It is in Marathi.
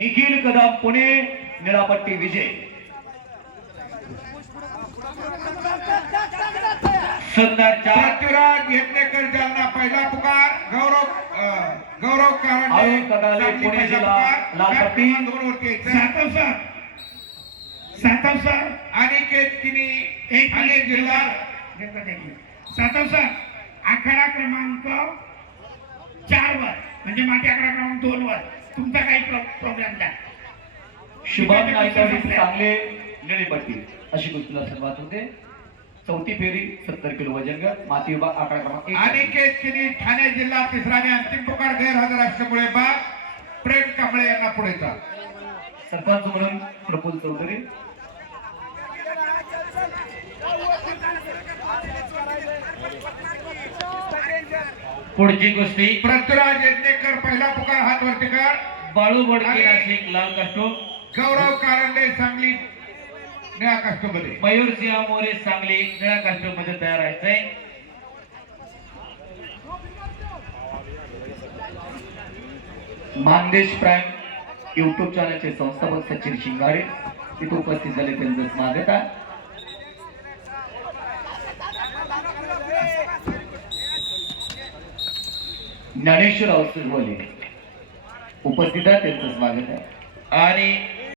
निखिल कदम पुणे निळापट्टी विजय पृथ्वीराज येतनेकर जालना पहिला पुकार गौरव गौरव कारंडे कडाले, पुणे जिल्हा, पुकार. लाल बॅट पट्टी. क्रमांक दोन वरती. सातव सर सातव सर अनिकेत किनी एक मिनिट जिल्हा. सातव सर आखाडा क्रमांक चार वर म्हणजे माझे आकडा क्रमांक दोन वर तुमचा काही प्रोग्राम द्या शुभम नायकवडी सांगले निळीपट्टी अशी कुस्तीला सुरुवात होते. चौथी फेरी सत्तर किलो वजन गट माती विभाग आकडा क्रमांक. अनिकेत किनी ठाणे जिल्हा तिसरा आणि अंतिम पुकार गैरहजर असल्यामुळे बा प्रेम कांबळे यांना पुढेचा सरपंच म्हणून प्रफुल्ल चौधरी. पुढची कुस्ती. पृथ्वीराज येतनेकर पहिला पुकार हात वरती कर. बाळू बोडके नाशिक लाल कास्टोम गौरव कारंडे सांगली निळा काष्टमध्ये. मयूर सिंह मोरे सांगली निळा कास्टोममध्ये तयार व्हायचंय मानदेश प्राईम युट्यूब चॅनलचे संस्थापक सचिन शिंगाडे. तिथे उपस्थित झाले त्यांचं स्वागत आहे. ज्ञानेश्वर औषध बोले उपस्थित आहे त्यांचं स्वागत आहे. आणि